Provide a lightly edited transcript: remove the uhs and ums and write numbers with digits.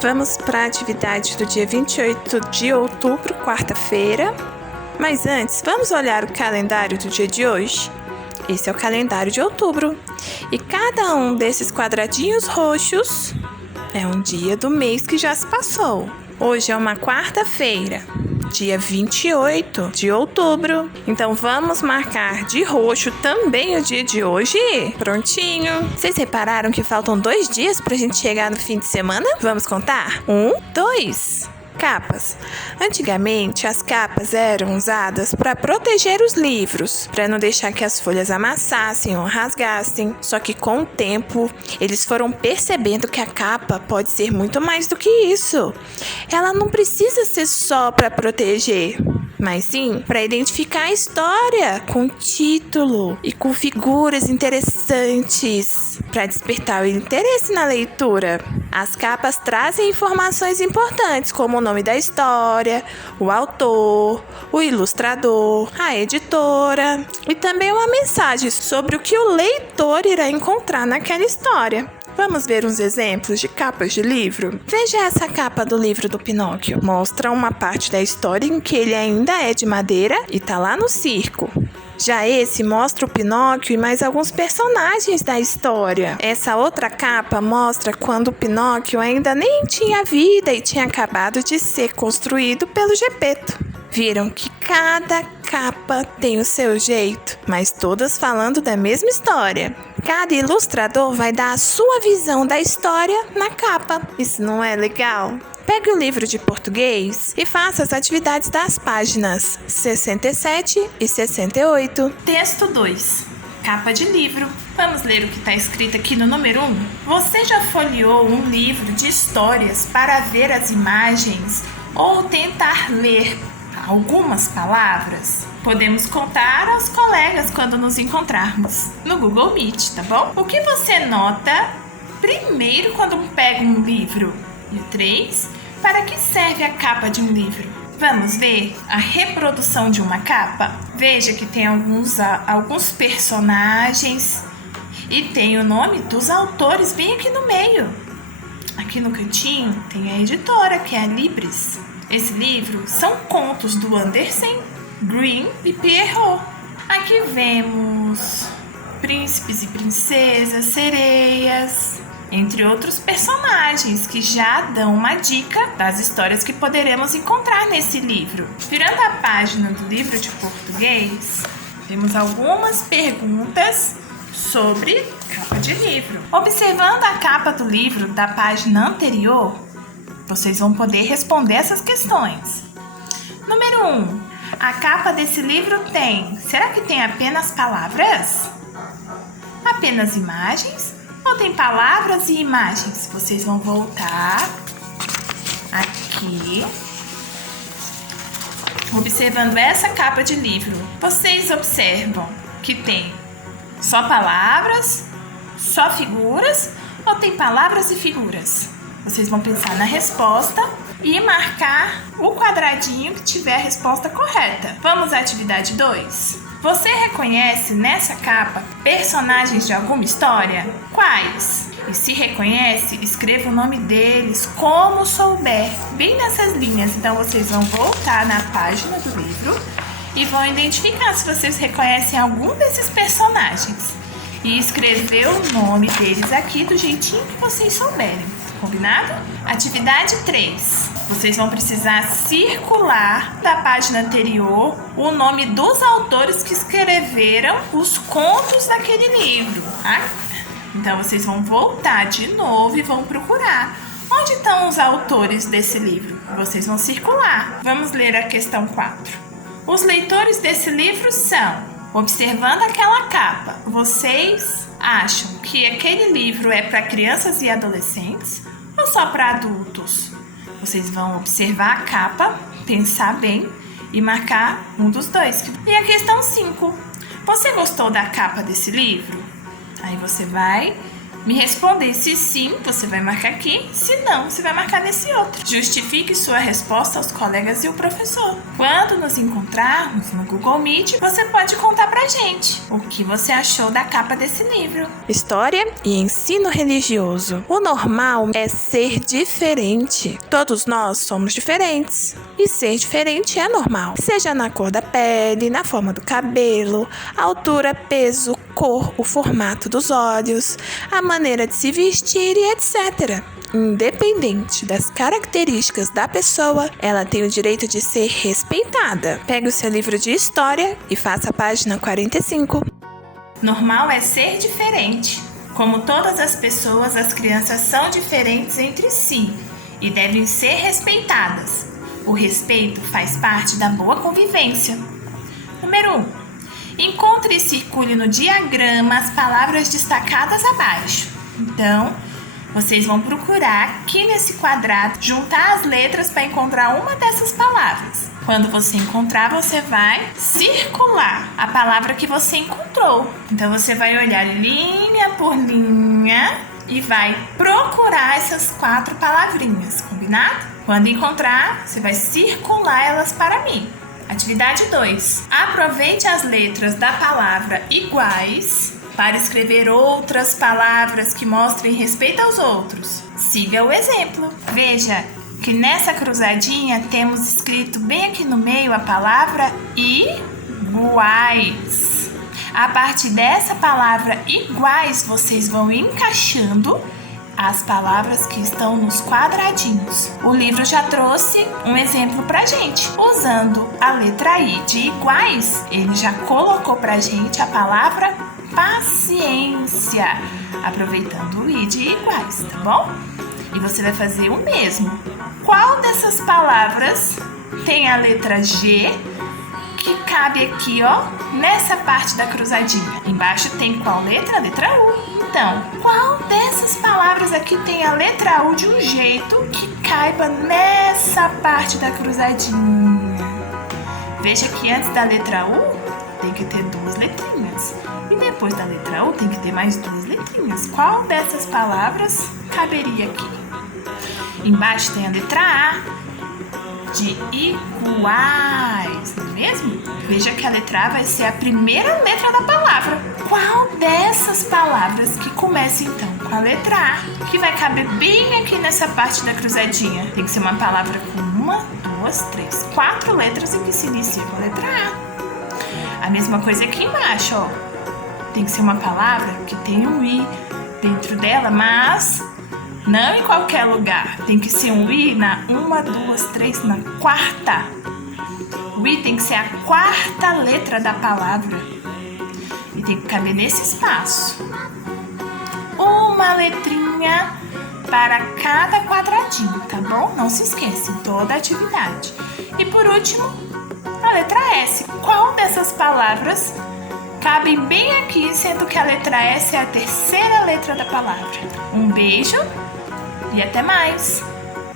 Vamos para a atividade do dia 28 de outubro, quarta-feira. Mas antes, vamos olhar o calendário do dia de hoje? Esse é o calendário de outubro. E cada um desses quadradinhos roxos é um dia do mês que já se passou. Hoje é uma quarta-feira, dia 28 de outubro. Então vamos marcar de roxo também o dia de hoje. Prontinho. Vocês repararam que faltam 2 dias pra gente chegar no fim de semana? Vamos contar? 1, 2. Capas. Antigamente, as capas eram usadas para proteger os livros, para não deixar que as folhas amassassem ou rasgassem. Só que com o tempo, eles foram percebendo que a capa pode ser muito mais do que isso. Ela não precisa ser só para proteger, mas sim para identificar a história, com título e com figuras interessantes, para despertar o interesse na leitura. As capas trazem informações importantes, como o nome da história, o autor, o ilustrador, a editora e também uma mensagem sobre o que o leitor irá encontrar naquela história. Vamos ver uns exemplos de capas de livro? Veja essa capa do livro do Pinóquio. Mostra uma parte da história em que ele ainda é de madeira e tá lá no circo. Já esse mostra o Pinóquio e mais alguns personagens da história. Essa outra capa mostra quando o Pinóquio ainda nem tinha vida e tinha acabado de ser construído pelo Gepeto. Viram que cada capa tem o seu jeito, mas todas falando da mesma história. Cada ilustrador vai dar a sua visão da história na capa. Isso não é legal? Pegue o livro de português e faça as atividades das páginas 67 e 68. Texto 2. Capa de livro. Vamos ler o que está escrito aqui no número 1. Você já folheou um livro de histórias para ver as imagens ou tentar ler algumas palavras? Podemos contar aos colegas quando nos encontrarmos no Google Meet, tá bom? O que você nota primeiro quando pega um livro? E o 3, para que serve a capa de um livro? Vamos ver a reprodução de uma capa? Veja que tem alguns personagens e tem o nome dos autores bem aqui no meio. Aqui no cantinho tem a editora, que é a Libris. Esse livro são contos do Andersen, Grimm e Pierrot. Aqui vemos príncipes e princesas, sereias, entre outros personagens que já dão uma dica das histórias que poderemos encontrar nesse livro. Virando a página do livro de português, temos algumas perguntas sobre capa de livro. Observando a capa do livro da página anterior, vocês vão poder responder essas questões. Número 1. A capa desse livro será que tem apenas palavras? Apenas imagens? Ou tem palavras e imagens? Vocês vão voltar aqui, observando essa capa de livro. Vocês observam que tem só palavras, só figuras, ou tem palavras e figuras? Vocês vão pensar na resposta e marcar o quadradinho que tiver a resposta correta. Vamos à atividade 2. Você reconhece nessa capa personagens de alguma história? Quais? E se reconhece, escreva o nome deles como souber, bem nessas linhas. Então vocês vão voltar na página do livro e vão identificar se vocês reconhecem algum desses personagens. E escrever o nome deles aqui do jeitinho que vocês souberem. Combinado? Atividade 3. Vocês vão precisar circular da página anterior o nome dos autores que escreveram os contos daquele livro, tá? Então, vocês vão voltar de novo e vão procurar. Onde estão os autores desse livro? Vocês vão circular. Vamos ler a questão 4. Os leitores desse livro são... Observando aquela capa, vocês acham que aquele livro é para crianças e adolescentes ou só para adultos? Vocês vão observar a capa, pensar bem e marcar um dos dois. E a questão 5. Você gostou da capa desse livro? Aí você vai Me responder se sim, você vai marcar aqui. Se não, você vai marcar nesse outro. Justifique sua resposta aos colegas e o professor. Quando nos encontrarmos no Google Meet, você pode contar pra gente o que você achou da capa desse livro. História e ensino religioso. O normal é ser diferente. Todos nós somos diferentes. E ser diferente é normal. Seja na cor da pele, na forma do cabelo, altura, peso, cor, o formato dos olhos, a maneira de se vestir e etc. Independente das características da pessoa, ela tem o direito de ser respeitada. Pegue o seu livro de história e faça a página 45. Normal é ser diferente. Como todas as pessoas, as crianças são diferentes entre si e devem ser respeitadas. O respeito faz parte da boa convivência. Número 1. Encontre e circule no diagrama as palavras destacadas abaixo. Então, vocês vão procurar aqui nesse quadrado, juntar as letras para encontrar uma dessas palavras. Quando você encontrar, você vai circular a palavra que você encontrou. Então, você vai olhar linha por linha e vai procurar essas 4 palavrinhas, combinado? Quando encontrar, você vai circular elas para mim. Atividade 2. Aproveite as letras da palavra iguais para escrever outras palavras que mostrem respeito aos outros. Siga o exemplo. Veja que nessa cruzadinha temos escrito bem aqui no meio a palavra iguais. A partir dessa palavra iguais, vocês vão encaixando as palavras que estão nos quadradinhos. O livro já trouxe um exemplo pra gente. Usando a letra I de iguais, ele já colocou pra gente a palavra paciência, aproveitando o I de iguais, tá bom? E você vai fazer o mesmo. Qual dessas palavras tem a letra G que cabe aqui, ó, nessa parte da cruzadinha? Embaixo tem qual letra? A letra U. Então, qual dessas palavras aqui tem a letra U de um jeito que caiba nessa parte da cruzadinha? Veja que antes da letra U tem que ter 2 letrinhas. E depois da letra U tem que ter mais 2 letrinhas. Qual dessas palavras caberia aqui? Embaixo tem a letra A de iguais, não é mesmo? Veja que a letra A vai ser a primeira letra da palavra. Qual dessas palavras que começa então com a letra A, que vai caber bem aqui nessa parte da cruzadinha? Tem que ser uma palavra com 1, 2, 3, 4 letras e que se inicia com a letra A. A mesma coisa aqui embaixo, ó. Tem que ser uma palavra que tem um I dentro dela, mas não em qualquer lugar. Tem que ser um I na 1, 2, 3, na 4ª. O I tem que ser a 4ª letra da palavra. E tem que caber nesse espaço. Uma letrinha para cada quadradinho, tá bom? Não se esqueça, em toda a atividade. E por último, a letra S. Qual dessas palavras cabem bem aqui, sendo que a letra S é a 3ª letra da palavra? Um beijo e até mais!